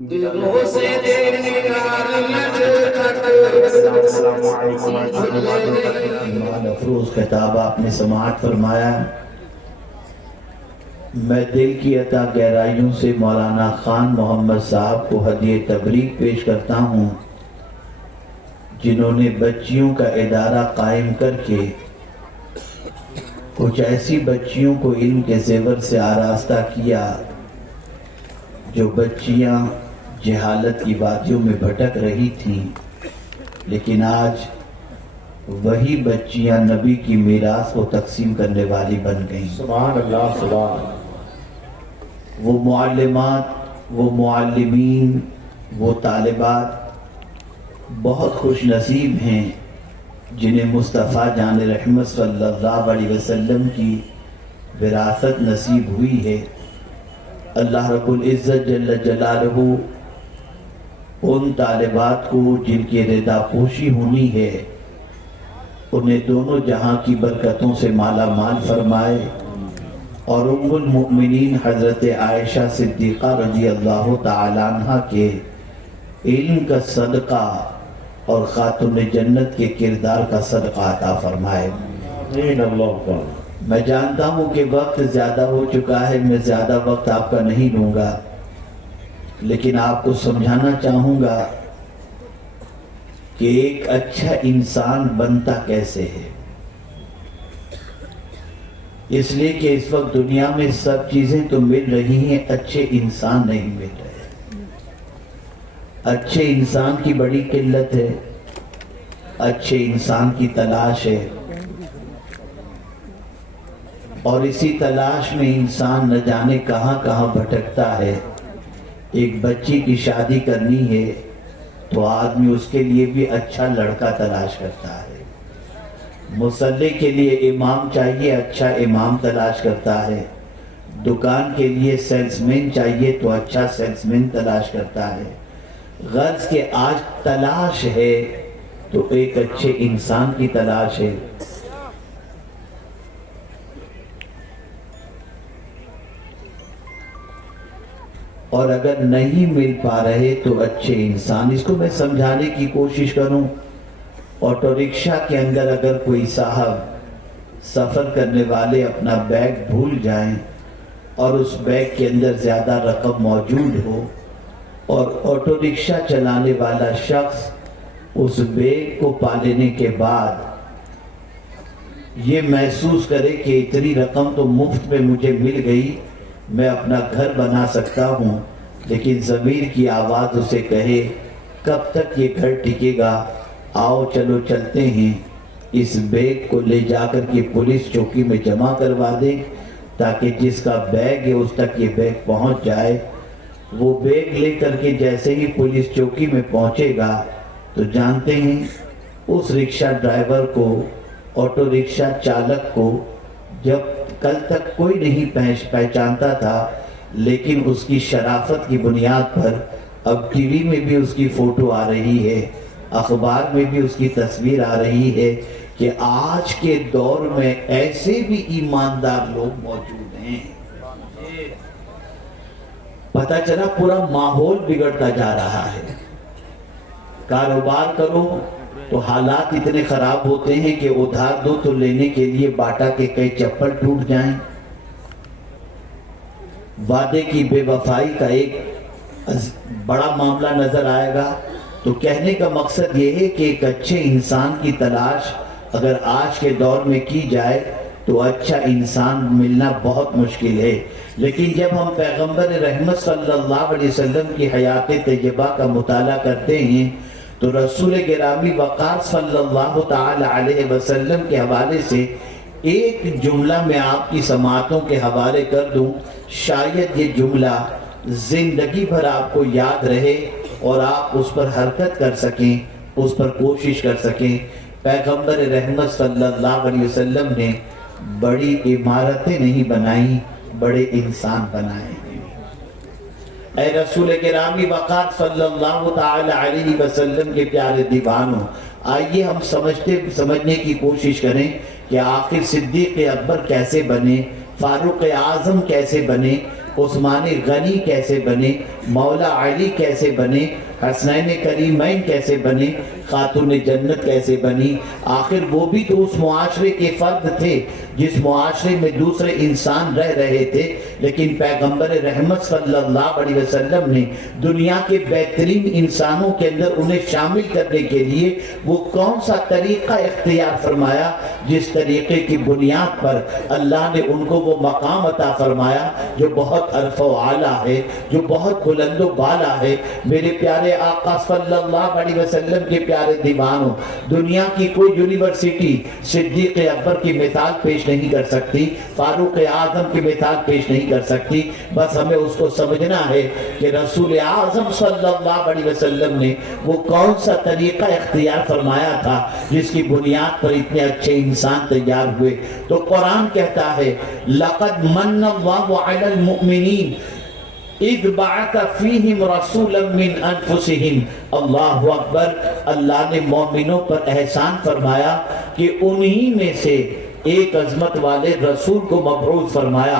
دلوں سے ایمان افروز خطاب آپ نے سماعت فرمایا۔ میں دل کی عطا گہرائیوں سے مولانا خان محمد صاحب کو ہدیہ تبریک پیش کرتا ہوں، جنہوں نے بچیوں کا ادارہ قائم کر کے کچھ ایسی بچیوں کو علم کے زیور سے آراستہ کیا جو بچیاں جہالت کی وادیوں میں بھٹک رہی تھیں، لیکن آج وہی بچیاں نبی کی میراث کو تقسیم کرنے والی بن گئیں۔ سبحان اللہ، سبحان وہ معلمات، وہ معلمین، وہ طالبات بہت خوش نصیب ہیں جنہیں مصطفیٰ جان رحمت صلی اللہ علیہ وسلم کی وراثت نصیب ہوئی ہے۔ اللہ رب العزت جل جلالہ ان طالبات کو جن کی رضا پوشی ہونی ہے انہیں دونوں جہاں کی برکتوں سے مالا مال فرمائے، اور ام المؤمنین حضرت عائشہ صدیقہ رضی اللہ تعالی عنہ کے علم کا صدقہ اور خاتون جنت کے کردار کا صدقہ عطا فرمائے۔ میں جانتا ہوں کہ وقت زیادہ ہو چکا ہے، میں زیادہ وقت آپ کا نہیں لوں گا، لیکن آپ کو سمجھانا چاہوں گا کہ ایک اچھا انسان بنتا کیسے ہے۔ اس لیے کہ اس وقت دنیا میں سب چیزیں تو مل رہی ہیں، اچھے انسان نہیں مل رہے۔ اچھے انسان کی بڑی قلت ہے، اچھے انسان کی تلاش ہے، اور اسی تلاش میں انسان نہ جانے کہاں کہاں بھٹکتا ہے۔ ایک بچی کی شادی کرنی ہے تو آدمی اس کے لیے بھی اچھا لڑکا تلاش کرتا ہے، مصلی کے لیے امام چاہیے، اچھا امام تلاش کرتا ہے، دکان کے لیے سیلس مین چاہیے تو اچھا سیلس مین تلاش کرتا ہے۔ غرض کہ آج تلاش ہے تو ایک اچھے انسان کی تلاش ہے۔ اور اگر نہیں مل پا رہے تو اچھے انسان، اس کو میں سمجھانے کی کوشش کروں۔ آٹو رکشہ کے اندر اگر کوئی صاحب سفر کرنے والے اپنا بیگ بھول جائیں اور اس بیگ کے اندر زیادہ رقم موجود ہو، اور آٹو رکشہ چلانے والا شخص اس بیگ کو پا لینے کے بعد یہ محسوس کرے کہ اتنی رقم تو مفت میں مجھے مل گئی، میں اپنا گھر بنا سکتا ہوں، لیکن ضمیر کی آواز اسے کہے کب تک یہ گھر ٹکے گا، آؤ چلو چلتے ہیں، اس بیگ کو لے جا کر کے پولیس چوکی میں جمع کروا دیں تاکہ جس کا بیگ ہے اس تک یہ بیگ پہنچ جائے۔ وہ بیگ لے کر کے جیسے ہی پولیس چوکی میں پہنچے گا تو جانتے ہیں اس رکشہ ڈرائیور کو، آٹو رکشہ چالک کو جب کل تک کوئی نہیں پہچانتا تھا، لیکن اس کی شرافت کی بنیاد پر اب ٹی وی میں بھی اس کی فوٹو آ رہی ہے، اخبار میں بھی اس کی تصویر آ رہی ہے کہ آج کے دور میں ایسے بھی ایماندار لوگ موجود ہیں۔ پتہ چلا پورا ماحول بگڑتا جا رہا ہے۔ کاروبار کرو تو حالات اتنے خراب ہوتے ہیں کہ ادھار دو تو لینے کے لیے باٹا کے کئی چپل ٹوٹ جائیں۔ وعدے کی بے وفائی کا ایک بڑا معاملہ نظر آئے گا۔ تو کہنے کا مقصد یہ ہے کہ ایک اچھے انسان کی تلاش اگر آج کے دور میں کی جائے تو اچھا انسان ملنا بہت مشکل ہے۔ لیکن جب ہم پیغمبر رحمت صلی اللہ علیہ وسلم کی حیات طیبہ کا مطالعہ کرتے ہیں تو رسول گرامی وقار صلی اللہ تعالی علیہ وسلم کے حوالے سے ایک جملہ میں آپ کی سماعتوں کے حوالے کر دوں، شاید یہ جملہ زندگی بھر آپ کو یاد رہے اور آپ اس پر حرکت کر سکیں، اس پر کوشش کر سکیں۔ پیغمبر رحمت صلی اللہ علیہ وسلم نے بڑی عمارتیں نہیں بنائیں، بڑے انسان بنائے ہیں۔ اے رسول گرامی وقار صلی اللہ تعالی علیہ وسلم کے پیارے دیوانوں، آئیے ہم سمجھنے کی کوشش کریں کہ آخر صدیق اکبر کیسے بنے، فاروق اعظم کیسے بنے، عثمان غنی کیسے بنے، مولا علی کیسے بنے، حسنین کریمین کیسے بنے، خاتون جنت کیسے بنی۔ آخر وہ بھی تو اس معاشرے کے فرد تھے جس معاشرے میں دوسرے انسان رہ رہے تھے، لیکن پیغمبر رحمت صلی اللہ علیہ وسلم نے دنیا کے بہترین انسانوں کے اندر انہیں شامل کرنے کے لیے وہ کون سا طریقہ اختیار فرمایا جس طریقے کی بنیاد پر اللہ نے ان کو وہ مقام عطا فرمایا جو بہت عرف و اعلیٰ ہے، جو بہت بلند و بالا ہے۔ میرے پیارے آقا صلی اللہ علیہ وسلم کے پیارے دیوانوں، دنیا کی کوئی یونیورسٹی صدیق اکبر کی مثال پیش نہیں کر سکتی، فاروق اعظم کی مثال پیش نہیں کر سکتی۔ بس ہمیں اس کو سمجھنا ہے کہ رسول اعظم صلی اللہ علیہ وسلم نے وہ کون سا طریقہ اختیار فرمایا تھا جس کی بنیاد پر اتنے اچھے انسان تیار ہوئے۔ تو قرآن کہتا ہے لَقَدْ مَنَّ اللَّهُ عَلَى الْمُؤْمِنِينَ اِذْ بَعَثَ فِيهِمْ رَسُولًا مِّنْ أَنفُسِهِمْ۔ اللہ اکبر، اللہ نے مومنوں پر احسان فرمایا کہ انہی میں سے ایک عظمت والے رسول کو مبعوث فرمایا۔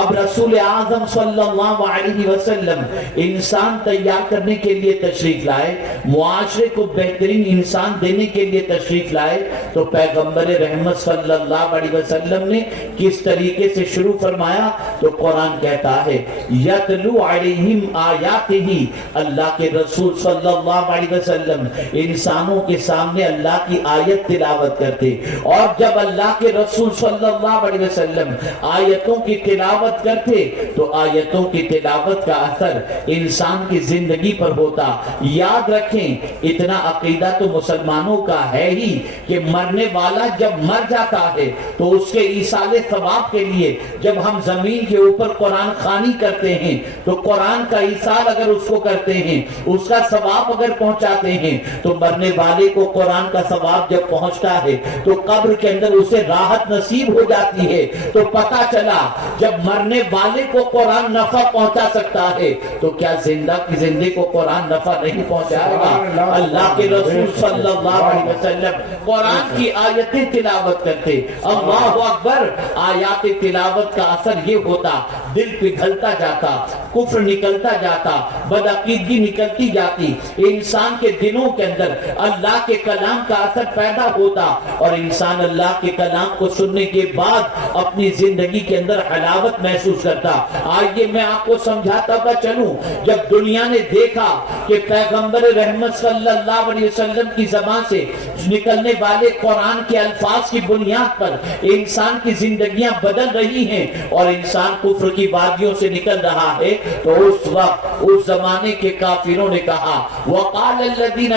اب رسول اعظم صلی اللہ علیہ وسلم انسان تیار کرنے کے لیے تشریف لائے، معاشرے کو بہترین انسان دینے کے لیے تشریف لائے، تو پیغمبر رحمت صلی اللہ علیہ وسلم نے کس طریقے سے شروع فرمایا؟ تو قرآن کہتا ہے یتلو علیہم آیاتہ، اللہ کے رسول صلی اللہ علیہ وسلم انسانوں کے سامنے اللہ کی آیت تلاوت کرتے، اور جب اللہ کے رسول صلی اللہ علیہ وسلم آیتوں کی تلاوت کرتے تو آیتوں کی تلاوت کا اثر انسان کی زندگی پر ہوتا۔ یاد رکھیں، اتنا عقیدہ تو مسلمانوں کا ہے ہی کہ مرنے والا جب مر جاتا ہے تو اس کے ایصال ثواب کے لیے جب ہم زمین کے اوپر قرآن خوانی کرتے ہیں تو قرآن کا ایصال اگر اس کو کرتے ہیں، اس کا ثواب اگر پہنچاتے ہیں، تو مرنے والے کو قرآن کا ثواب جب پہنچتا ہے تو قبر کے اندر اسے راحت نصیب ہو جاتی ہے۔ تو پتا چلا جب مرنے والے کو قرآن نفع پہنچا سکتا ہے تو کیا زندہ کی زندے کو قرآن نفع نہیں پہنچائے گا؟ اللہ کے رسول صلی اللہ علیہ وسلم قرآن کی آیتیں تلاوت کرتے، اللہ اکبر، آیات تلاوت کا اثر یہ ہوتا دل پگھلتا جاتا، کفر نکلتا جاتا، بدعقیدگی نکلتی جاتی، انسان کے دلوں کے اندر اللہ کے کلام کا اثر پیدا ہوتا اور انسان اللہ کے کلام کو سننے کے بعد اپنی زندگی کے اندر حلاوت محسوس کرتا۔ آئیے میں آپ کو سمجھاتا ہوا چلوں، جب دنیا نے دیکھا کہ پیغمبر رحمت صلی اللہ علیہ وسلم کی زبان سے نکلنے والے قرآن کے الفاظ کی بنیاد پر انسان کی زندگیاں بدل رہی ہیں اور انسان کفر کی وادیوں سے نکل رہا ہے، تو اس وقت اس زمانے کے کافروں نے کہا وَقَالَ الَّذِينَ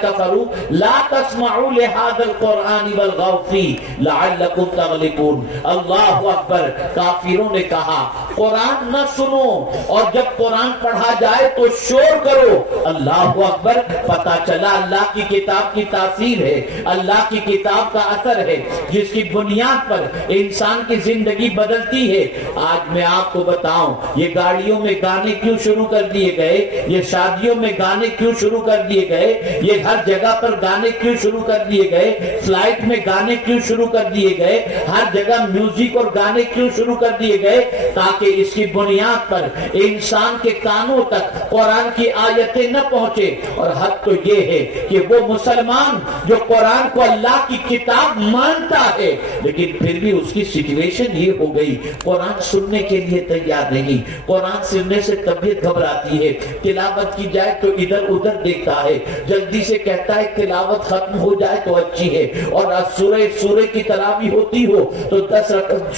كَفَرُوا لَا تَسْمَعُوا لِهَذَا الْقُرْآنِ وَالْغَوْا فِيهِ لَعَلَّكُمْ تَغْلِبُونَ۔ اللہ اکبر، کافروں نے کہا قرآن نہ سنو اور جب قرآن پڑھا جائے تو شور کرو۔ اللہ اکبر، پتا چلا اللہ کی کتاب کی تاثیر ہے، اللہ کی کتاب کا اثر ہے جس کی بنیاد پر انسان کی زندگی بدلتی ہے۔ آج میں آپ کو بتاؤں یہ گاڑیوں میں گانے کیوں شروع کر دیے گئے، یہ شادیوں میں گانے کیوں شروع کر دیے گئے، یہ ہر جگہ پر گانے کیوں شروع کر دیے گئے، فلائٹ میں گانے کیوں شروع کر دیے گئے، ہر جگہ میوزک اور گانے کیوں شروع کر دیے گئے؟ تاکہ اس کی بنیاد پر انسان کے کانوں تک قرآن کی آیتیں نہ پہنچے۔ اور حد تو یہ ہے کہ وہ مسلمان جو قرآن کو اللہ کی کتاب مانتا ہے لیکن پھر بھی اس کی سچویشن یہ ہو گئی قرآن سننے کے لیے تیار نہیں، قرآن سننے سے طبیعت گھبراتی ہے، تلاوت کی جائے تو ادھر ادھر دیکھتا ہے، جلدی سے کہتا ہے تلاوت ختم ہو جائے تو اچھی ہے، اور سورہ کی تراویح ہوتی ہو تو 10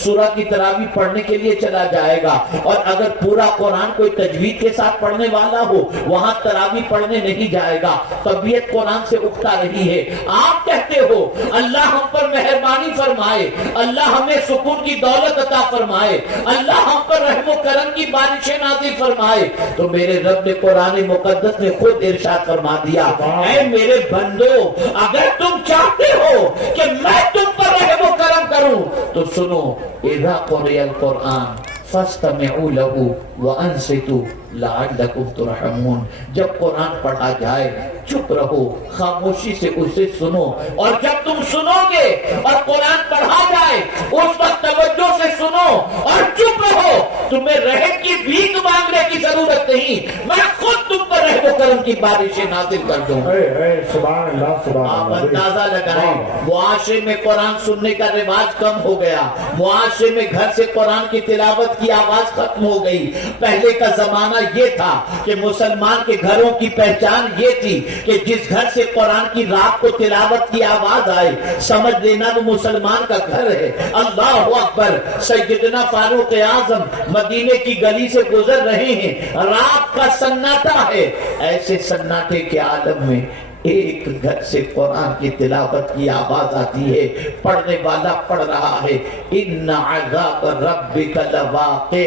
سورہ کی تراویح پڑھنے کے لیے چلا جائے گا، اور اگر پورا قرآن کوئی تجوید کے ساتھ پڑھنے والا ہو وہاں تراویح پڑھنے نہیں جائے گا۔ طبیعت قرآن سے اکتا رہی ہے۔ آپ کہتے ہو اللہ ہم پر مہربانی فرمائے، اللہ ہمیں سکون کی دولت عطا فرمائے، اللہ ہم پر رحم و کرم کی بارشیں نازل فرمائے، تو میرے رب نے قرآن مقدس میں خود ارشاد فرما دیا اے میرے بندو، اگر تم چاہتے ہو کہ میں تم پر رحم و کرم کروں تو سنو، اذا قرئ القرآن فاستمعوا له وانصتوا لعلکم ترحمون. جب قرآن پڑھا جائے چپ رہو, خاموشی سے اسے سنو, اور جب تم سنو گے اور قرآن پڑھا جائے اس وقت توجہ سے سنو اور چپ رہو. تمہیں رحم کی بھیک مانگنے کی ضرورت نہیں, میں خود تم پر رحم و کرم کی بارشیں نازل کر دوں. سبحان اللہ سبحان آپ اللہ. اندازہ لگائیں, معاشرے میں قرآن سننے کا رواج کم ہو گیا, معاشرے میں گھر سے قرآن کی تلاوت کی آواز ختم ہو گئی. پہلے کا زمانہ یہ تھا کہ مسلمان کے گھروں کی پہچان یہ تھی کہ جس گھر سے قرآن کی رات کو تلاوت کی آواز آئے سمجھ لینا وہ مسلمان کا گھر ہے. اللہ اکبر. سیدنا فاروق اعظم مدینے کی گلی سے گزر رہے ہیں, رات کا سناٹا ہے. ایسے سناٹے کے عالم میں ایک گھر سے قرآن کی تلاوت کی آواز آتی ہے, پڑھنے والا پڑھ رہا ہے ان عذاب ربک لواقع.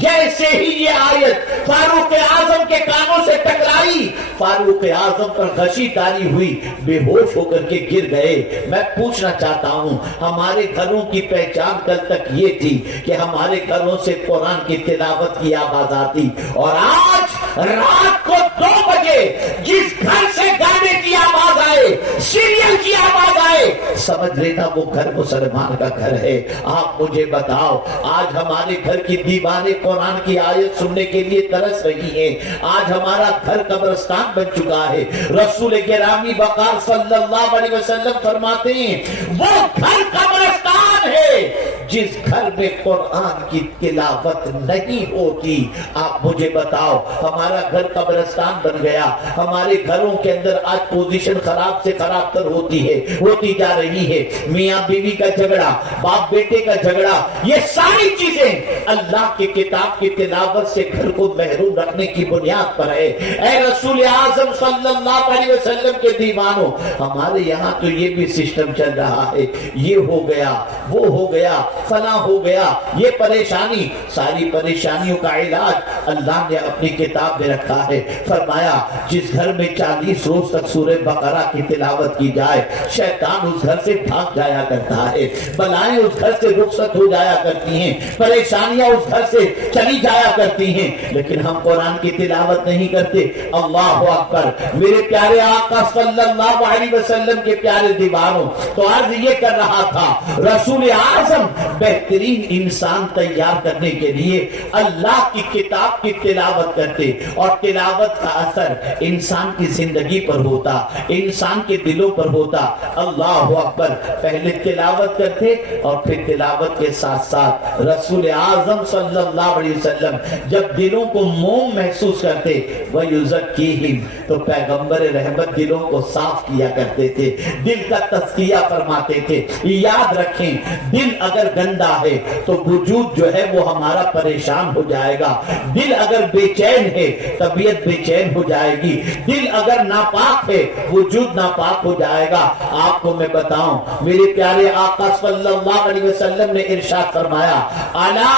جیسے ہی یہ آیت فاروق اعظم کے کانوں سے ٹکرائی, فاروق اعظم پر غشی تاری ہوئی, بے ہوش ہو کر کے گر گئے. میں پوچھنا چاہتا ہوں, ہمارے گھروں کی پہچان کل تک یہ تھی کہ ہمارے گھروں سے قرآن کی تلاوت کی آواز آتی, اور آج رات کو 2 بجے جس گھر سے گانے کی آواز آئے, سیریل کی آواز آئے, سمجھ لینا وہ گھر مسلمان کا گھر ہے. آپ مجھے بتاؤ, آج ہمارے گھر کی دیواریں قرآن کی آیت سننے کے لیے ترس رہی ہیں. آج ہمارا گھر قبرستان بن چکا ہے. رسول گرامی وقار صلی اللہ علیہ وسلم فرماتے ہیں وہ گھر قبرستان ہے جس گھر میں قرآن کی تلاوت نہیں ہوتی. آپ مجھے بتاؤ, ہمارا گھر قبرستان بن گیا. ہمارے گھروں کے اندر آج پوزیشن خراب سے خراب تر ہوتی جا رہی ہے. میاں بیوی کا جھگڑا, باپ بیٹے کا جھگڑا, یہ ساری چیزیں اللہ کی کتاب کی تلاوت سے گھر کو محروم رکھنے کی بنیاد پر ہے. اے رسول اعظم صلی اللہ علیہ وسلم کے دیوانوں, ہمارے یہاں تو یہ بھی سسٹم چل رہا ہے, یہ ہو گیا, وہ ہو گیا, فلاں ہو گیا, یہ پریشانی. ساری پریشانیوں کا علاج اللہ نے اپنی کتاب میں رکھا ہے. فرمایا جس گھر میں 40 روز تک سورہ بقرہ کی تلاوت کی جائے شیطان اس گھر سے بھاگ جایا کرتا ہے, بلائیں اس گھر سے رخصت ہو جایا کرتی ہیں, پریشانیاں اس گھر سے چلی جایا کرتی ہیں. لیکن ہم قرآن کی تلاوت نہیں کرتے. اللہ اکبر. میرے پیارے آقا صلی اللہ علیہ وسلم کے پیارے دیوانوں, تو عرض یہ کر رہا تھا رسول اعظم بہترین انسان تیار کرنے کے لیے اللہ کی کتاب کی تلاوت کرتے, اور تلاوت کا اثر انسان کی زندگی پر ہوتا, انسان کے دلوں پر ہوتا. اللہ اکبر. پہلے تلاوت کرتے اور پھر تلاوت کے ساتھ ساتھ رسول اعظم صلی اللہ علیہ وسلم جب دلوں کو موم محسوس کرتے وَيُزَكِّيهِمْ, تو پیغمبر رحمت دلوں کو صاف کیا کرتے تھے, دل کا تزکیہ فرماتے تھے. یاد رکھیں, دل اگر گندا ہے تو وجود جو ہے وہ ہمارا پریشان ہو جائے گا. دل اگر بے چین ہے طبیعت بے چین ہو جائے گی. دل اگر ناپاک ہے وجود ناپاک ہو جائے گا. آپ کو میں بتاؤں, میرے پیارے آقا صلی اللہ علیہ وسلم نے ارشاد فرمایا الا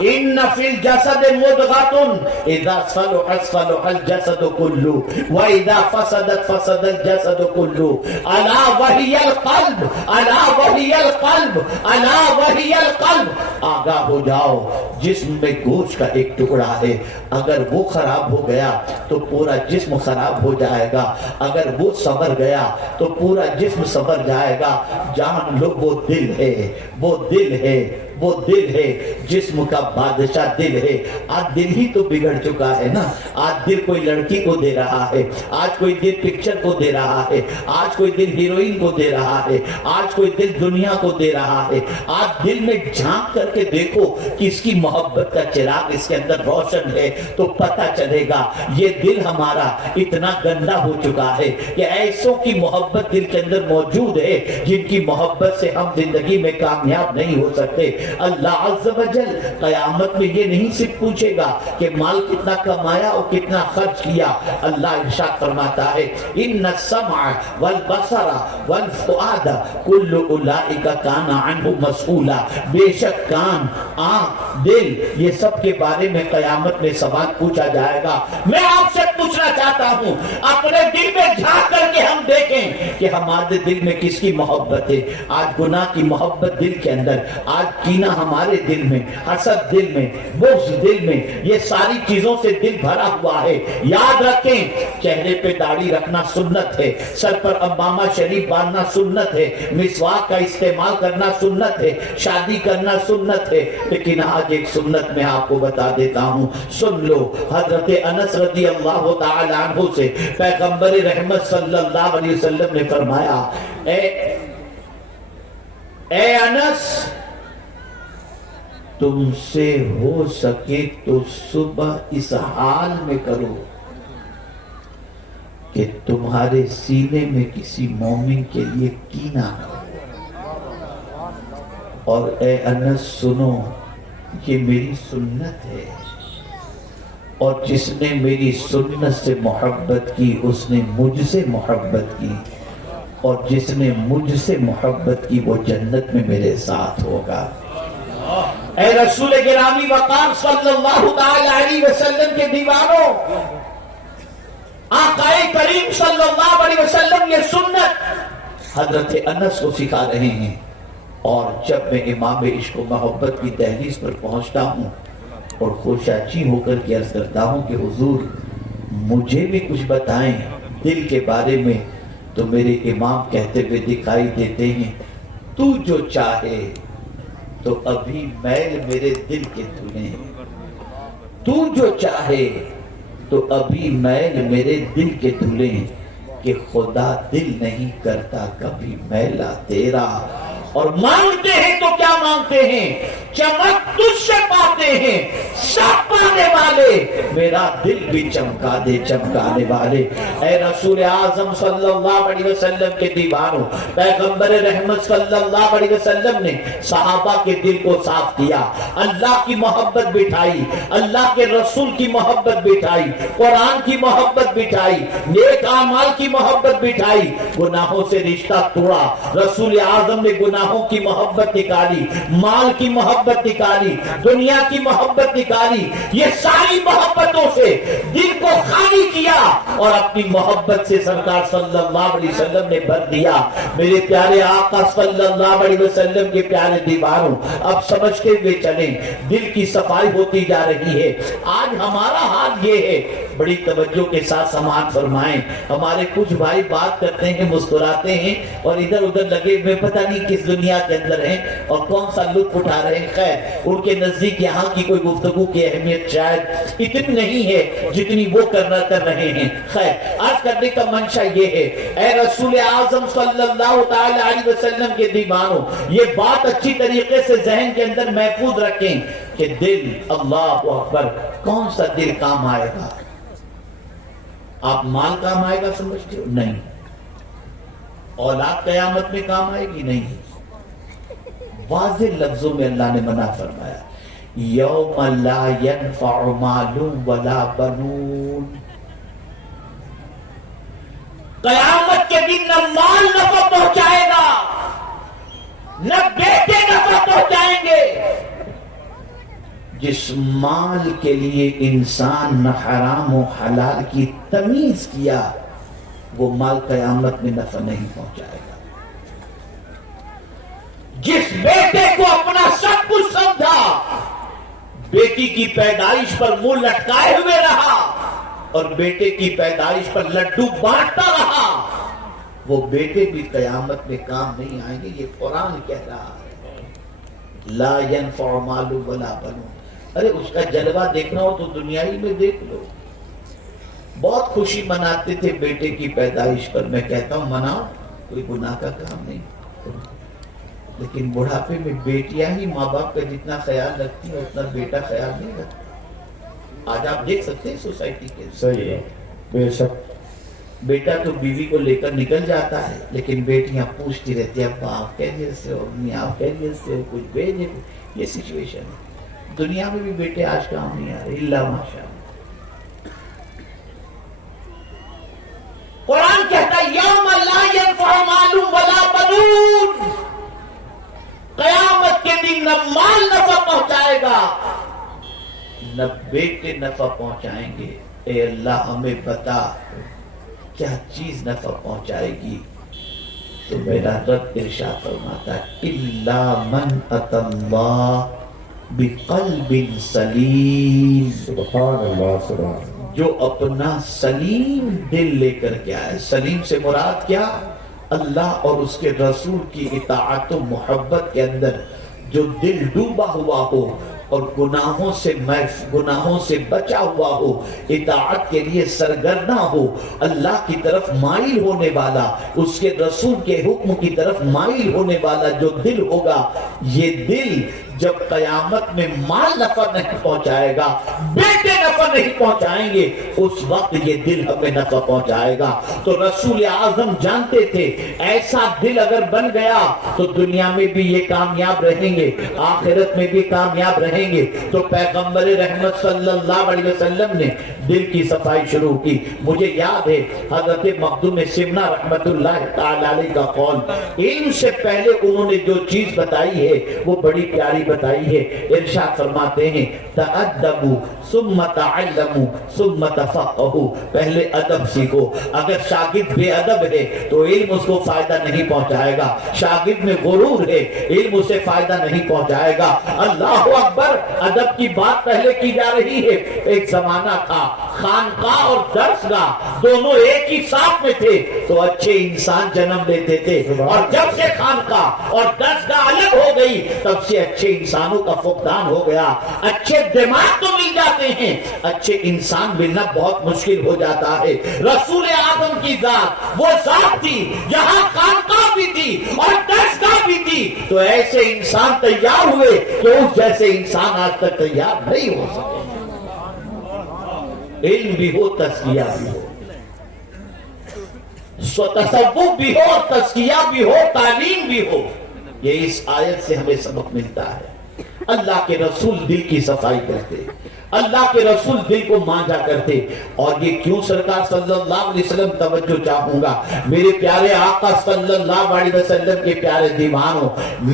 ان فی الجسد مضغۃ اذا صلحت صلح الجسد كله واذا فسدت فسد الجسد كله الا وهي القلب الا وهي القلب الا وهي القلب. آگاہ ہو جاؤ, جسم میں گوشت کا ایک ٹکڑا ہے, اگر وہ خراب ہو گیا تو پورا جسم خراب ہو جائے گا. اگر وہ سنور گیا تو پورا جسم سنور جائے گا. جان لو وہ دل ہے, وہ دل ہے, وہ دل ہے. جسم کا بادشاہ دل ہے. آج دل ہی تو بگڑ چکا ہے نا. آج دل کوئی لڑکی کو دے رہا ہے, آج کوئی دل پکچر کو دے رہا ہے, آج کوئی دل ہیروئن کو دے رہا ہے, آج کوئی دل دنیا کو دے رہا ہے. آج دل میں جھانک کر کے دیکھو کہ اس کی محبت کا چراغ اس کے اندر روشن ہے تو پتہ چلے گا یہ دل ہمارا اتنا گندا ہو چکا ہے کہ ایسوں کی محبت دل کے اندر موجود ہے جن کی محبت سے ہم زندگی میں کامیاب نہیں ہو سکتے. اللہ عز و جل قیامت میں یہ نہیں صرف پوچھے گا کہ مال کتنا کمایا اور کتنا خرچ کیا. اللہ ارشاد فرماتا ہے ان السمع والبصر والفؤاد کل اولئک کان عنہ مسئولا. بے شک کان, آنکھ, دل, یہ سب کے بارے میں قیامت میں سوال پوچھا جائے گا. میں آپ سے پوچھنا چاہتا ہوں, اپنے دل میں جھانک کر کے ہم دیکھیں کہ ہمارے دل میں کس کی محبت ہے. آج گناہ کی محبت دل کے اندر, آج کینہ ہمارے دل میں، حسد دل میں، بغض دل میں، یہ ساری چیزوں سے دل بھرا ہوا ہے. یاد رکھیں چہرے پہ داڑھی رکھنا سنت ہے، سر پر امامہ شریف باندھنا سنت ہے، مسواک کا استعمال کرنا سنت ہے، شادی کرنا سنت ہے. لیکن آج ایک سنت میں آپ کو بتا دیتا ہوں، سن لو. حضرت انس رضی اللہ تعالی عنہ سے پیغمبر رحمت صلی اللہ علیہ وسلم نے فرمایا، اے انس، تم سے ہو سکے تو صبح اس حال میں کرو کہ تمہارے سینے میں کسی مومن کے لیے کینہ نہ ہو. اور اے انس سنو، یہ میری سنت ہے، اور جس نے میری سنت سے محبت کی اس نے مجھ سے محبت کی، اور جس نے مجھ سے محبت کی وہ جنت میں میرے ساتھ ہوگا. اے رسول گرامی وقار صلی اللہ تعالی علیہ وسلم کے دیوانوں، آقا کریم صلی اللہ علیہ وسلم یہ سنت حضرت انس کو سکھا رہے ہیں. اور جب میں امام عشق و محبت کی دہلیز پر پہنچتا ہوں اور خوشاچی ہو کر کے عرض کرتا ہوں کہ حضور مجھے بھی کچھ بتائیں دل کے بارے میں، تو میرے امام کہتے ہوئے دکھائی دیتے ہیں، تو جو چاہے تو ابھی میل میرے دل کے دھلیں، تو جو چاہے تو ابھی میل میرے دل کے دھلیں، کہ خدا دل نہیں کرتا کبھی میلا تیرا. اور مانگتے ہیں تو کیا مانگتے ہیں؟ چمک تجھ سے پاتے ہیں سب پانے والے، میرا دل بھی چمکا دے چمکانے والے. اے رسول اعظم صلی اللہ علیہ وسلم کے دیوانوں، پیغمبر رحمت صلی اللہ علیہ وسلم نے صحابہ کے دل کو صاف کیا، اللہ کی محبت بٹھائی، اللہ کے رسول کی محبت بٹھائی، قرآن کی محبت بٹھائی، نیک اعمال کی محبت بٹھائی، گناہوں سے رشتہ توڑا. رسول اعظم نے گناہوں کی محبت نکالی، مال کی محبت نکالی، دنیا کی محبت نکالی. یہ ساری محبتوں سے دل کو خالی کیا اور اپنی محبت سے سرکار صلی اللہ علیہ وسلم نے بھر دیا. میرے پیارے آقا صلی اللہ علیہ وسلم کے پیارے دیوانوں، اب سمجھتے ہوئے چلیں دل کی صفائی ہوتی جا رہی ہے. آج ہمارا حال یہ ہے، بڑی توجہ کے ساتھ سماعت فرمائیں. ہمارے کچھ بھائی بات کرتے ہیں، مسکراتے ہیں اور ادھر ادھر لگے ہوئے پتہ نہیں کس دنیا کے اندر ہیں اور کون سا لطف اٹھا رہے ہیں. خیر ان کے نزدیک یہاں کی کوئی گفتگو کی اہمیت شاید اتنی نہیں ہے جتنی وہ کر رہے ہیں. خیر آج کرنے کا منشا یہ ہے، اے رسول اعظم صلی اللہ تعالی علیہ وسلم کے دیوانوں، یہ بات اچھی طریقے سے ذہن کے اندر محفوظ رکھیں کہ دل، اللہ اکبر، کون سا دل کام آئے گا؟ آپ مال کام آئے گا سمجھتے ہو؟ نہیں. اولاد قیامت میں کام آئے گی؟ نہیں. واضح لفظوں میں اللہ نے منع فرمایا، یوم لا ينفع مال ولا بنون. قیامت کے دن نہ مال نفع پہنچائے گا، نہ بیٹے نفع پہنچائیں گے. جس مال کے لیے انسان نہ حرام و حلال کی تمیز کیا، وہ مال قیامت میں نفع نہیں پہنچائے گا. جس بیٹے کو اپنا سب کچھ سمجھا، بیٹی کی پیدائش پر منہ لٹکائے ہوئے رہا اور بیٹے کی پیدائش پر لڈو بانٹتا رہا، وہ بیٹے بھی قیامت میں کام نہیں آئیں گے. یہ قرآن کہہ رہا ہے، لا ينفع مال ولا بنون. ارے اس کا جلوہ دیکھنا ہو تو دنیائی میں دیکھ لو. بہت خوشی مناتے تھے بیٹے کی پیدائش پر. میں کہتا ہوں مناؤ، کوئی گناہ کا کام نہیں، لیکن بڑھاپے میں بیٹیاں ہی ماں باپ کا جتنا خیال رکھتی ہیں اتنا بیٹا خیال نہیں رکھتا. آج آپ دیکھ سکتے ہیں سوسائٹی کے صحیح ہے، بے شک. بیٹا تو بیوی کو لے کر نکل جاتا ہے، لیکن بیٹیاں پوچھتی رہتی ہیں ابا آپ خیریت سے ہو، امی آپ خیریت سے ہو، کچھ بھیجے. یہ سچویشن ہے. دنیا میں بھی بیٹے آج کام نہیں آ رہے اللہ ماشاء اللہ. قرآن کہتا ہے یوم لا ينفع مال ولا بنون. قیامت کے دن نہ مال نفع پہنچائے گا نہ بیٹے نفع پہنچائیں گے. اے اللہ ہمیں بتا کیا چیز نفع پہنچائے گی. تو میرا رب ارشاد فرماتا ہے الا من اتى اللہ بقلب سلیم، سبحان اللہ سبحان اللہ۔ جو اپنا سلیم دل لے کر کے آئے۔ سلیم سے مراد کیا؟ اللہ اور اس کے رسول کی اطاعت و محبت کے اندر جو دل ڈوبا ہوا ہو اور گناہوں سے بچا ہوا ہو، اطاعت کے لیے سرگرداں ہو، اللہ کی طرف مائل ہونے والا، اس کے رسول کے حکم کی طرف مائل ہونے والا جو دل ہوگا، یہ دل جب قیامت میں مال نفع نہیں پہنچائے گا، بیٹے نفع نہیں پہنچائیں گے، اس وقت یہ دل ہمیں نفع پہنچائے گا۔ تو رسول اعظم جانتے تھے ایسا دل اگر بن گیا تو دنیا میں بھی یہ کامیاب رہیں گے، آخرت میں بھی کامیاب رہیں گے۔ تو پیغمبر رحمت صلی اللہ علیہ وسلم نے دل کی صفائی شروع کی۔ مجھے یاد ہے حضرت مخدوم سمنہ رحمت اللہ تعالی علیہ کا قول، علم سے پہلے انہوں نے جو چیز بتائی ہے وہ بڑی پیاری بتائی ہے۔ ارشاد فرماتے ہیں تأدبوا ثم تعلموا ثم تفقهوا، پہلے ادب سیکھو۔ اگر شاگرد بے ادب ہے تو علم اس کو فائدہ نہیں پہنچائے گا، شاگرد میں غرور ہے علم اسے فائدہ نہیں پہنچائے گا۔ اللہ اکبر، ادب کی بات پہلے کی جا رہی ہے۔ ایک زمانہ تھا خانقاہ اور درسگاہ دونوں ایک ہی ساتھ میں تھے تو اچھے انسان جنم لیتے تھے، اور جب سے خانقاہ اور درسگاہ الگ ہو گئی تب سے اچھے انسانوں کا فقدان ہو گیا۔ اچھے دماغ تو مل جاتے ہیں، اچھے انسان ملنا بہت مشکل ہو جاتا ہے۔ رسول اعظم کی ذات وہ ذات تھی جہاں خانقاہ بھی تھی اور درسگاہ بھی تھی، تو ایسے انسان تیار ہوئے کہ اس جیسے انسان آج تک تیار نہیں ہو سکے۔ علم بھی ہو، تزکیہ بھی ہو، تصوف بھی ہو، تزکیہ بھی ہو، تعلیم بھی ہو۔ یہ اس آیت سے ہمیں سبق ملتا ہے۔ اللہ کے رسول دل کی صفائی کرتے، اللہ کے رسول دل کو مانجا کرتے۔ اور یہ کیوں سرکار صلی اللہ علیہ وسلم، توجہ چاہوں گا میرے پیارے آقا صلی اللہ علیہ وسلم کے پیارے دیوانوں،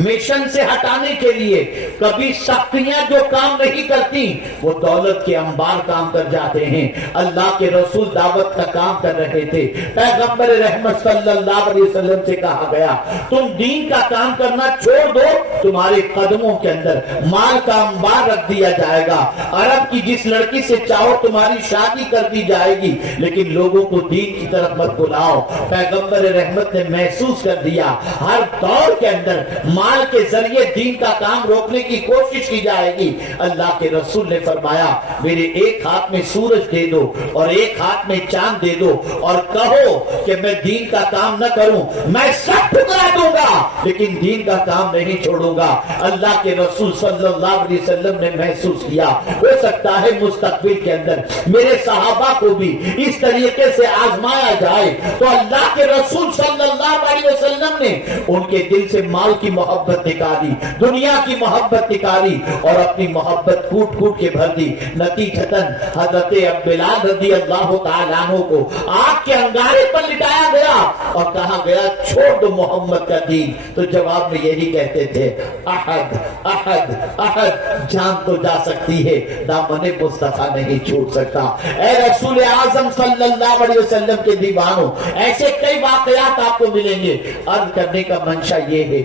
مشن سے ہٹانے کے لیے کبھی سختیاں جو کام نہیں کرتی وہ دولت کے انبار کام کر جاتے ہیں۔ اللہ کے رسول دعوت کا کام کر رہے تھے، پیغمبر رحمت صلی اللہ علیہ وسلم سے کہا گیا تم دین کا کام کرنا چھوڑ دو، تمہارے قدموں کے اندر مال کا انبار رکھ دیا جائے گا، عرب کی جس لڑکی سے چاہو تمہاری شادی کر دی جائے گی، لیکن لوگوں کو دین کی طرف مت بلاؤ۔ پیغمبر رحمت نے محسوس کر دیا ہر دور کے اندر مال کے ذریعے دین کا کام روکنے کی کوشش کی جائے گی۔ اللہ کے رسول نے فرمایا میرے ایک ہاتھ میں سورج دے دو اور ایک ہاتھ میں چاند دے دو اور کہو کہ میں دین کا کام نہ کروں، میں سب ٹھکرا دوں گا لیکن دین کا کام نہیں چھوڑوں گا۔ اللہ کے رسول صلی اللہ علیہ وسلم نے محسوس کیا ہو سکتا ہے مستقبل کے اندر میرے صحابہ کو بھی اس طریقے سے آزمایا جائے، تو اللہ کے رسول صلی اللہ علیہ وسلم نے ان کے دل سے مال کی محبت نکالی، دنیا کی محبت نکالی اور اپنی محبت کوٹ کوٹ کے بھر دی۔ نتیجتاً حضرت بلال رضی اللہ تعالیٰ عنہ کو آگ کے انگارے پر لٹایا گیا اور کہا گیا چھوڑ دو محمد کا دین، تو جواب میں یہی کہتے تھے احد احد احد، جان تو جا سکتی ہے دامن مصطفیٰ نہیں چھوٹ سکتا۔ اے رسول اعظم صلی اللہ علیہ وسلم کے دیوانوں، ایسے کئی واقعات آپ کو ملیں گے۔ عرض کرنے کا منشا یہ ہے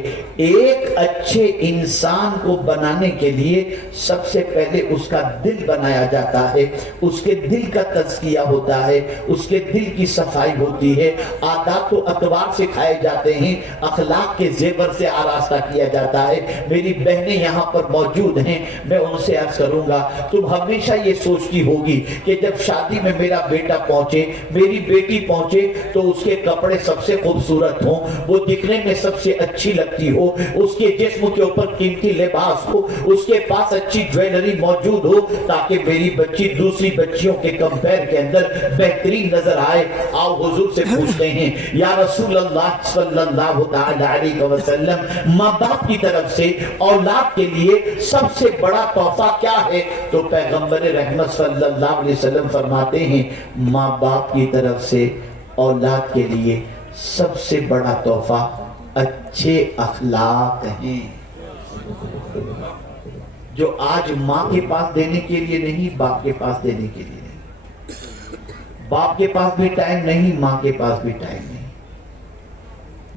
ایک اچھے انسان کو بنانے کے لیے سب سے پہلے اس کا دل بنایا جاتا ہے، اس کے دل کا تزکیہ ہوتا ہے، اس کے دل کی صفائی ہوتی ہے، عادات و اطوار سکھائے جاتے ہیں، اخلاق کے زیور سے آراستہ کیا جاتا ہے۔ میری بہنیں یہاں پر موجود ہیں، میں ان سے عرض کروں گا تم ہمیشہ یہ سوچتی ہوگی کہ جب شادی میں میرا بیٹا پہنچے، میری بیٹی پہنچے تو اس کے کپڑے سب سے خوبصورت ہوں، وہ دکھنے میں سب سے اچھی لگتی ہو، اس کے جسم کے اوپر قیمتی لباس ہو، اس کے پاس اچھی جویلری موجود ہو تاکہ میری بچی دوسری بچیوں کے کمپیر کے اندر بہترین نظر آئے۔ آؤ حضور سے پوچھتے ہیں یا رسول اللہ صلی اللہ تعالی علیہ وسلم، ماں باپ کی طرف سے اولاد کے لیے سب سے بڑا تحفہ کیا ہے؟ تو پیغمبر رحمت صلی اللہ علیہ وسلم فرماتے ہیں ماں باپ کی طرف سے اولاد کے لیے سب سے بڑا تحفہ اچھے اخلاق ہیں، جو آج ماں کے پاس دینے کے لیے نہیں، باپ کے پاس دینے کے لیے نہیں۔ باپ کے پاس بھی ٹائم نہیں، ماں کے پاس بھی ٹائم نہیں۔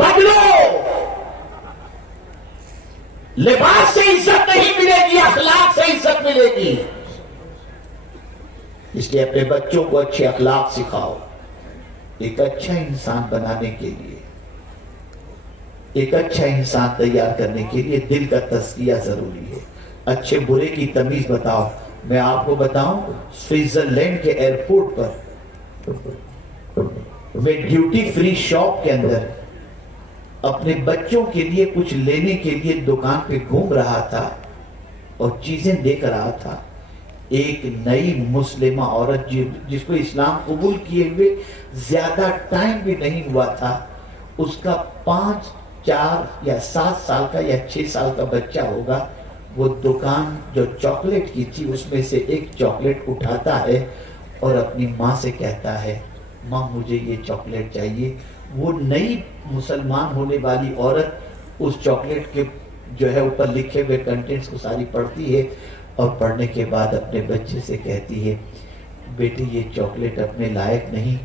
بدلو. لباس سے عزت نہیں ملے گی، اخلاق سے عزت ملے گی. اس لیے اپنے بچوں کو اچھے اخلاق سکھاؤ. ایک اچھا انسان بنانے کے لیے، ایک اچھا انسان تیار کرنے کے لیے دل کا تزکیہ ضروری ہے. اچھے برے کی تمیز بتاؤ. میں آپ کو بتاؤں، سوئٹزرلینڈ کے ایئرپورٹ پر میں ڈیوٹی فری شاپ کے اندر اپنے بچوں کے لیے کچھ لینے کے لیے دکان پہ گھوم رہا تھا اور چیزیں دیکھ رہا تھا. ایک نئی مسلمہ عورت جس کو اسلام قبول کیے ہوئے زیادہ ٹائم بھی نہیں ہوا تھا، اس کا 5 4 یا 7 سال کا یا 6 سال کا بچہ ہوگا. وہ دکان جو چاکلیٹ کی تھی اس میں سے ایک چاکلیٹ اٹھاتا ہے اور اپنی ماں سے کہتا ہے، ماں مجھے یہ چاکلیٹ چاہیے. وہ نئی مسلمان ہونے والی عورت اس چاکلیٹ کے جو ہے اوپر لکھے ہوئے کنٹینٹس کو ساری پڑھتی ہے اور پڑھنے کے بعد اپنے بچے سے کہتی ہے، بیٹے یہ چاکلیٹ اپنے لائق نہیں،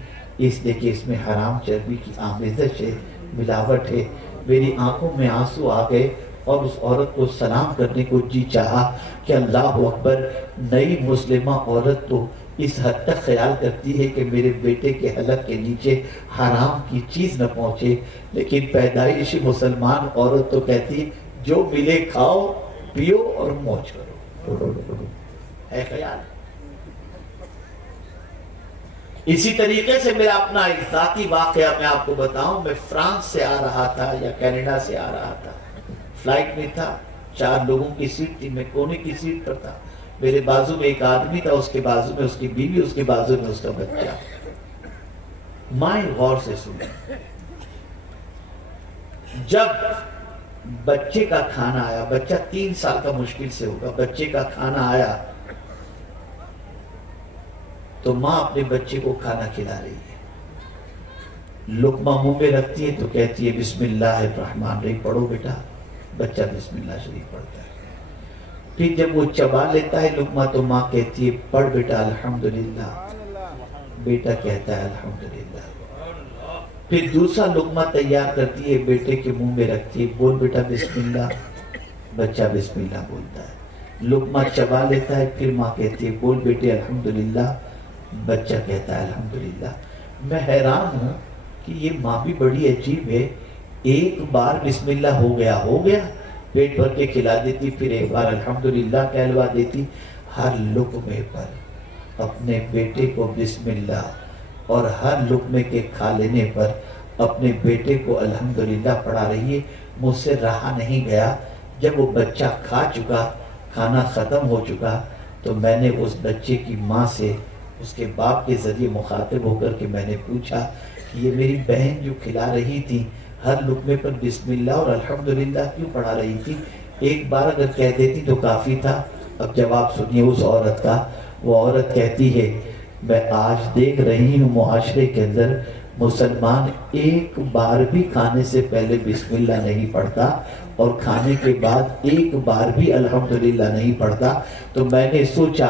اس لیے کہ اس میں حرام چربی کی آمیزش ہے، ملاوٹ ہے. میری آنکھوں میں آنسو آ گئے اور اس عورت کو سلام کرنے کو جی چاہا کہ اللہ اکبر، نئی مسلمہ عورت تو اس حد تک خیال کرتی ہے کہ میرے بیٹے کے حلق کے نیچے حرام کی چیز نہ پہنچے، لیکن پیدائشی مسلمان عورت تو کہتی ہے جو ملے کھاؤ پیو اور موج کرو. ہے خیال. اسی طریقے سے میرا اپنا ایک ذاتی واقعہ میں آپ کو بتاؤں. میں فرانس سے آ رہا تھا یا کینیڈا سے آ رہا تھا، فلائٹ میں تھا، 4 لوگوں کی سیٹ تھی، میں کونے کی سیٹ پر تھا. میرے بازو میں ایک آدمی تھا، اس کے بازو میں اس کی بیوی، اس کے بازو میں اس کا بچہ. مائیں غور سے سنیں. جب بچے کا کھانا آیا، بچہ 3 سال کا مشکل سے ہوگا، بچے کا کھانا آیا تو ماں اپنے بچے کو کھانا کھلا رہی ہے. لقمہ منہ میں رکھتی ہے تو کہتی ہے بسم اللہ الرحمن الرحیم، پڑھو بیٹا. بچہ بسم اللہ شریف پڑھتا ہے. پھر جب وہ چبا لیتا ہے لقمہ تو ماں کہتی ہے پڑھ بیٹا الحمدللہ. بیٹا کہتا ہے الحمدللہ. پھر دوسرا لقمہ تیار کرتی ہے، بیٹے کے منہ میں رکھتی ہے، بول بیٹا بسم اللہ. بچہ بسم اللہ بولتا ہے. لقمہ چبا لیتا ہے، پھر ماں کہتی ہے بول بیٹے الحمدللہ. بچہ کہتا ہے الحمدللہ. میں حیران ہوں کہ یہ ماں بھی بڑی عجیب ہے. ایک بار بسم اللہ ہو گیا پیٹ بھر کے کھلا دیتی، پھر ایک بار الحمدللہ کہلوا دیتی. ہر لقمے پر اپنے بیٹے کو بسم اللہ اور ہر لقمے کے کھا لینے پر اپنے بیٹے کو الحمدللہ پڑھا رہی ہے. مجھ سے رہا نہیں گیا. جب وہ بچہ کھا چکا، کھانا ختم ہو چکا، تو میں نے اس بچے کی ماں سے اس کے باپ کے ذریعے مخاطب ہو کر کے میں نے پوچھا کہ یہ میری بہن جو کھلا رہی تھی ہر لقمے پر بسم اللہ اور الحمدللہ کیوں پڑھا رہی تھی؟ ایک بار اگر کہہ دیتی تو کافی تھا. اب جواب سنیے اس عورت کا. وہ عورت کہتی ہے میں آج دیکھ رہی ہوں معاشرے کے اندر مسلمان ایک بار بھی کھانے سے پہلے بسم اللہ نہیں پڑھتا اور کھانے کے بعد ایک بار بھی الحمدللہ نہیں پڑھتا. تو میں نے سوچا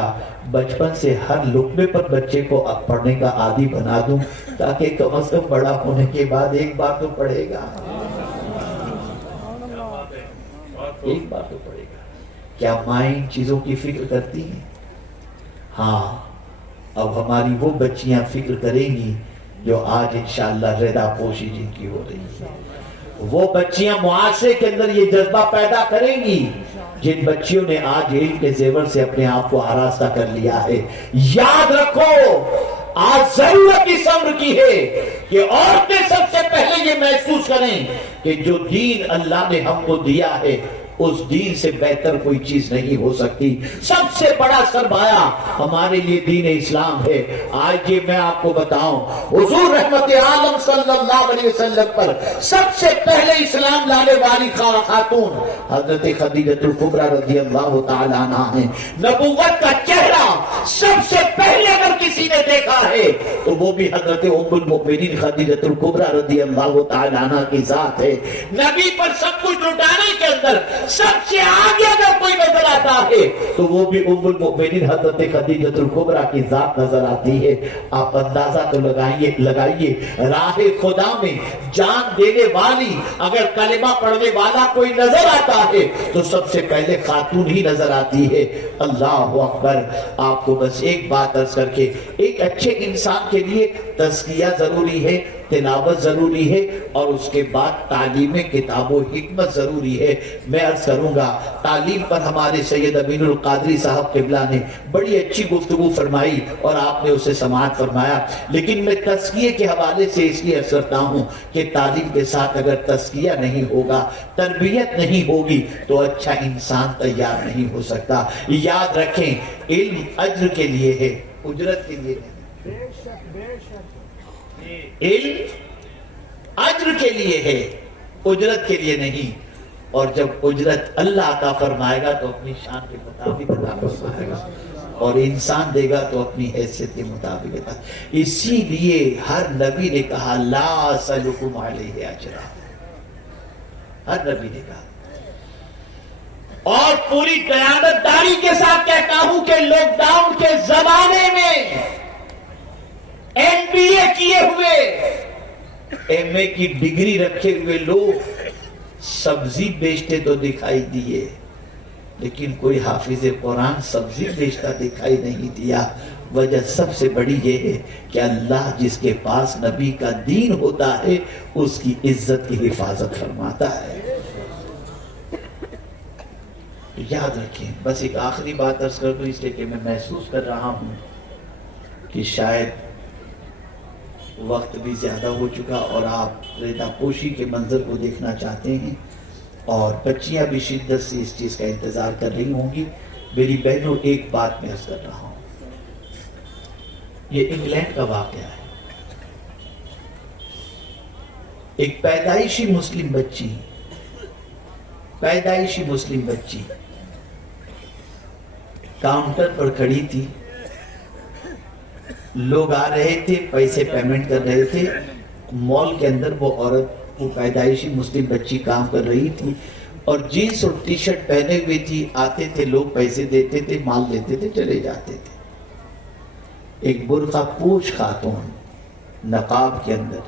بچپن سے ہر لقمے پر بچے کو پڑھنے کا عادی بنا دوں تاکہ کم از کم بڑا ہونے کے بعد ایک بار تو پڑھے گا. ایک بار تو پڑھے گا. کیا مائیں ان چیزوں کی فکر کرتی ہیں؟ ہاں، اب ہماری وہ بچیاں فکر کریں گی جو آج انشاءاللہ رضا پوشی جن کی ہو رہی ہے. وہ بچیاں معاشرے کے اندر یہ جذبہ پیدا کریں گی جن بچیوں نے آج علم کے زیور سے اپنے آپ کو آراستہ کر لیا ہے. یاد رکھو آج ضرورت اس امر کی ہے کہ عورتیں سب سے پہلے یہ محسوس کریں کہ جو دین اللہ نے ہم کو دیا ہے اس دین سے بہتر کوئی چیز نہیں ہو سکتی. سب سے بڑا سرمایہ ہمارے لیے دین اسلام ہے. آج یہ میں آپ کو بتاؤں، حضور رحمت عالم صلی اللہ علیہ وسلم پر سب سے پہلے اسلام لانے والی خاتون حضرت خدیجہ الکبریٰ رضی اللہ تعالیٰ عنہا ہیں. نبوت کا چہرہ سب سے پہلے اگر کسی نے دیکھا ہے تو وہ بھی حضرت ام المؤمنین خدیجہ الکبریٰ رضی اللہ تعالی عنہ کی ذات ہے۔ نبی پر سب کچھ لٹانے کے اندر سب سے آگے اگر کوئی نظر آتا ہے تو وہ بھی ام المؤمنین حضرت خدیجہ الکبریٰ کی ذات نظر آتی ہے۔ آپ اندازہ تو لگائیے راہ خدا میں جان دینے والی اگر کلمہ پڑھنے والا کوئی نظر آتا ہے تو سب سے پہلے خاتون ہی نظر آتی ہے۔ اللہ اکبر۔ آپ کو بس ایک بات عرض کر کے، ایک اچھے انسان کے لیے تزکیہ ضروری ہے، تلاوت ضروری ہے، اور اس کے بعد تعلیم کتاب و حکمت ضروری ہے۔ میں عرض کروں گا تعلیم پر ہمارے سید امین القادری صاحب قبلہ نے بڑی اچھی گفتگو فرمائی اور آپ نے اسے سماعت فرمایا، لیکن میں تزکیے کے حوالے سے اس لیے عرض کرتا ہوں کہ تعلیم کے ساتھ اگر تزکیہ نہیں ہوگا، تربیت نہیں ہوگی تو اچھا انسان تیار نہیں ہو سکتا۔ یاد رکھیں علم اجر کے لیے ہے، اجرت کے لیے نہیں۔ علم اجر کے لیے ہے، اجرت کے لیے نہیں، اور جب اجرت اللہ عطا فرمائے گا تو اپنی شان کے مطابق عطا فرمائے گا، اور انسان دے گا تو اپنی حیثیت کے مطابق عطا۔ اسی لیے ہر نبی نے کہا لا اسألکم علیہ اجرا، ہر نبی نے کہا، اور پوری قیادتداری کے ساتھ کہتا ہوں کہ لاک ڈاؤن کے زمانے میں ایم بی اے کیے ہوئے، ایم اے کی ڈگری رکھے ہوئے لوگ سبزی بیچتے تو دکھائی دیے، لیکن کوئی حافظ قرآن سبزی بیچتا دکھائی نہیں دیا۔ وجہ سب سے بڑی یہ ہے کہ اللہ جس کے پاس نبی کا دین ہوتا ہے اس کی عزت کی حفاظت فرماتا ہے۔ یاد رکھیں، بس ایک آخری بات عرض کر دوں، اس لیے کہ میں محسوس کر رہا ہوں کہ شاید وقت بھی زیادہ ہو چکا اور آپ ریتا پوشی کے منظر کو دیکھنا چاہتے ہیں، اور بچیاں بھی شدت سے اس چیز کا انتظار کر رہی ہوں گی۔ میری بہنوں، ایک بات میں عرض کر رہا ہوں، یہ انگلینڈ کا واقعہ ہے۔ ایک پیدائشی مسلم بچی کاؤنٹر پر کھڑی تھی، لوگ آ رہے تھے، پیسے پیمنٹ کر رہے تھے، مال کے اندر وہ عورت، وہ پیدائشی مسلم بچی کام کر رہی تھی، اور جینس اور ٹی شرٹ پہنے ہوئی تھی۔ آتے تھے لوگ، پیسے دیتے تھے، مال لیتے تھے، چلے جاتے تھے۔ ایک برقع پوش خاتون نقاب کے اندر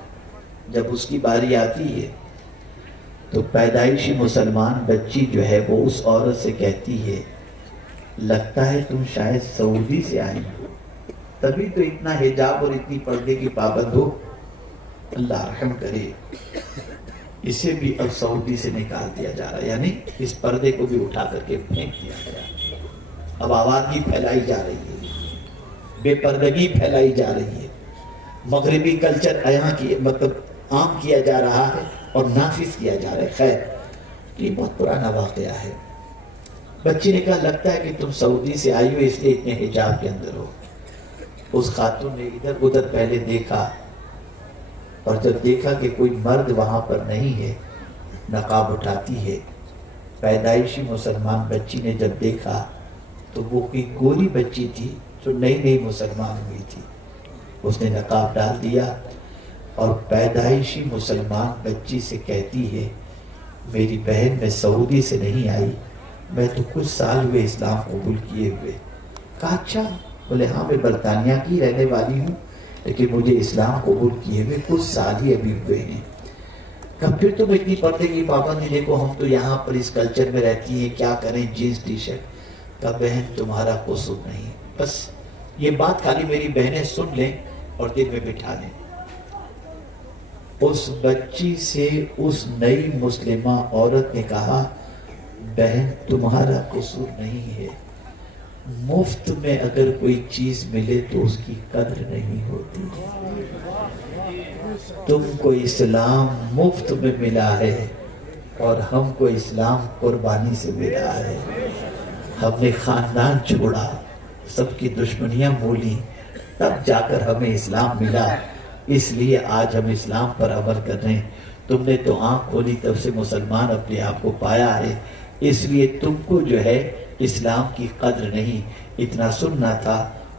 جب اس کی باری آتی ہے تو پیدائشی مسلمان بچی جو ہے وہ اس عورت سے کہتی ہے، لگتا ہے تم شاید سعودی سے آئی ہو، تبھی تو اتنا حجاب اور اتنی پردے کی پابند ہو۔ اللہ رحم کرے، اسے بھی اب سعودی سے نکال دیا جا رہا ہے، یعنی اس پردے کو بھی اٹھا کر کے پھینک دیا گیا۔ اب آوازگی پھیلائی جا رہی ہے، بے پردگی پھیلائی جا رہی ہے، مغربی کلچر یہاں کی مطلب عام کیا جا رہا ہے اور نافذ کیا جا رہا ہے۔ خیر، یہ بہت پرانا واقعہ ہے۔ بچی نے کہا، لگتا ہے کہ تم سعودی سے آئی ہو اس لیے اتنے حجاب کے اندر ہو۔ اس خاتون نے ادھر ادھر پہلے دیکھا، اور جب دیکھا کہ کوئی مرد وہاں پر نہیں ہے، نقاب اٹھاتی ہے۔ پیدائشی مسلمان بچی نے جب دیکھا تو وہ کوئی گوری بچی تھی جو نئی مسلمان ہوئی تھی، اس نے نقاب ڈال دیا اور پیدائشی مسلمان بچی سے کہتی ہے، میری بہن میں سعودی سے نہیں آئی، میں تو کچھ سال ہوئے اسلام قبول کیے ہوئے۔ کہا اچھا؟ بولے ہاں، میں برطانیہ کی رہنے والی ہوں، لیکن مجھے اسلام قبول کیے ہوئے کچھ سال ہی ابھی ہوئے ہیں۔ کہا پھر تم اتنی پردے کی پابندی، دیکھو ہم تو یہاں پر اس کلچر میں رہتی ہیں، کیا کریں، جینس ٹی شرٹ۔ کہا بہن تمہارا قصور نہیں، بس یہ بات خالی میری بہنیں سن لیں اور دل میں بٹھا لیں۔ اس بچی سے اس نئی مسلمہ عورت نے کہا، بہن تمہارا قصور نہیں ہے، مفت میں اگر کوئی چیز ملے تو اس کی قدر نہیں ہوتی۔ تم کو اسلام مفت میں ملا ہے اور ہم کو اسلام قربانی سے ملا ہے۔ ہم نے خاندان چھوڑا، سب کی دشمنیاں مولی، تب جا کر ہمیں اسلام ملا، اس لیے آج ہم اسلام پر عمل کر رہے ہیں۔ تم نے تو آنکھ کھولی تب سے مسلمان اپنے آپ کو پایا ہے، اس لیے تم کو جو ہے اسلام کی قدر نہیں۔ اتنا سننا تھا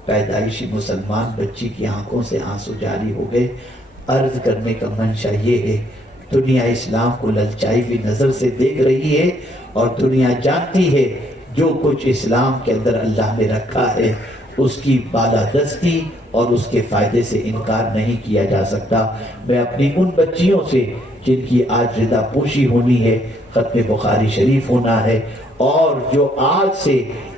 پیدائشی مسلمان بچی کی آنکھوں سے آنسو جاری ہو گئے۔ عرض کرنے کا منشا یہ ہے، دنیا اسلام کو للچائی ہوئی نظر سے دیکھ رہی ہے، اور دنیا جانتی ہے جو کچھ اسلام کے اندر اللہ نے رکھا ہے اس کی بالادستی اور اس کے فائدے سے انکار نہیں کیا جا سکتا۔ میں اپنی ان بچیوں سے جن کی آج ردا پوشی ہونی ہے، ختم بخاری شریف ہونا ہے، اور جو آج سے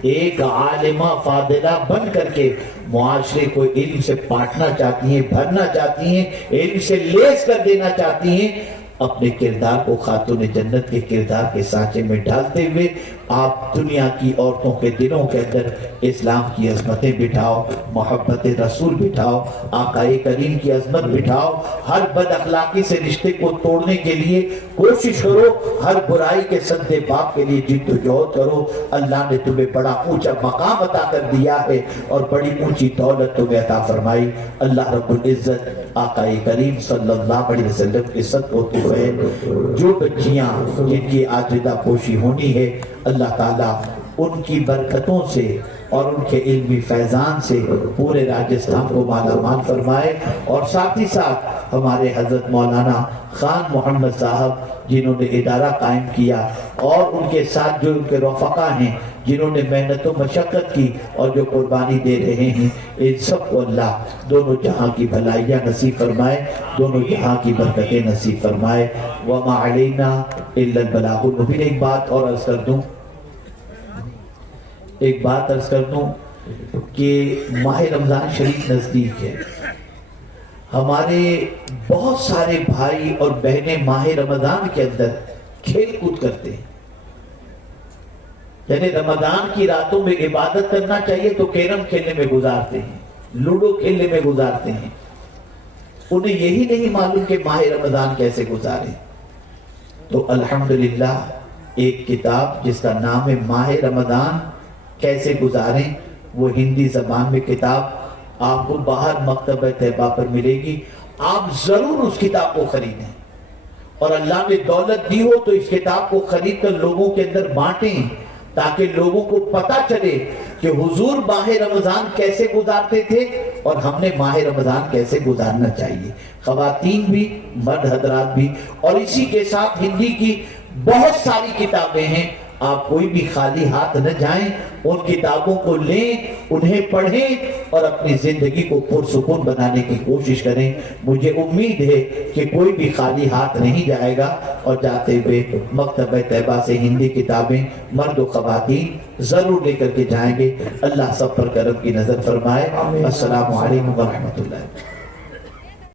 ایک عالمہ فاضلہ بن کر کے معاشرے کو علم سے پاٹنا چاہتی ہیں، بھرنا چاہتی ہیں، علم سے لیس کر دینا چاہتی ہیں، اپنے کردار کو خاتون جنت کے کردار کے سانچے میں ڈالتے ہوئے آپ دنیا کی عورتوں کے دلوں کے اندر اسلام کی عظمتیں بٹھاؤ، محبت رسول بٹھاؤ، آقا کریم کی عظمت بٹھاؤ، ہر بد اخلاقی سے رشتے کو توڑنے کے لیے کوشش کرو، ہر برائی کے سد پاک کے لیے جد و جہد کرو۔ اللہ نے تمہیں بڑا اونچا مقام عطا کر دیا ہے اور بڑی اونچی دولت تمہیں عطا فرمائی۔ اللہ رب العزت آقا کریم صلی اللہ علیہ وسلم کے صدقے ہوتے ہوئے جو بچیاں جن کی آج ردا پوشی ہونی ہے، اللہ تعالیٰ ان کی برکتوں سے اور ان کے علمی فیضان سے پورے راجستھان کو مالا مال فرمائے، اور ساتھ ہی ساتھ ہمارے حضرت مولانا خان محمد صاحب جنہوں نے ادارہ قائم کیا، اور ان کے ساتھ جو ان کے رفقا ہیں جنہوں نے محنت و مشقت کی اور جو قربانی دے رہے ہیں، ان سب کو اللہ دونوں جہاں کی بھلائیاں نصیب فرمائے، دونوں جہاں کی برکتیں نصیب فرمائے۔ وما علینا الا البلاغ المبین۔ ایک بات اور عرض کر دوں کہ ماہ رمضان شریف نزدیک ہے، ہمارے بہت سارے بھائی اور بہنیں ماہ رمضان کے اندر کھیل کود کرتے ہیں، یعنی رمضان کی راتوں میں عبادت کرنا چاہیے تو کیرم کھیلنے میں گزارتے ہیں، لوڈو کھیلنے میں گزارتے ہیں، انہیں یہی نہیں معلوم کہ ماہ رمضان کیسے گزاریں۔ تو الحمدللہ ایک کتاب جس کا نام ہے ماہ رمضان کیسے گزاریں، وہ ہندی زبان میں کتاب آپ کو باہر مکتبہ طیبہ پر ملے گی، آپ ضرور اس کتاب کو خریدیں، اور اللہ نے دولت دی ہو تو اس کتاب کو خرید کر لوگوں کے اندر بانٹیں، تاکہ لوگوں کو پتا چلے کہ حضور ماہ رمضان کیسے گزارتے تھے اور ہم نے ماہ رمضان کیسے گزارنا چاہیے، خواتین بھی مرد حضرات بھی۔ اور اسی کے ساتھ ہندی کی بہت ساری کتابیں ہیں، آپ کوئی بھی خالی ہاتھ نہ جائیں، ان کتابوں کو لیں، انہیں پڑھیں اور اپنی زندگی کو پرسکون بنانے کی کوشش کریں۔ مجھے امید ہے کہ کوئی بھی خالی ہاتھ نہیں جائے گا، اور جاتے ہوئے مکتبہ طیبہ سے ہندی کتابیں مرد و خواتین ضرور لے کر کے جائیں گے۔ اللہ سب پر کرم کی نظر فرمائے۔ السلام علیکم ورحمۃ اللہ۔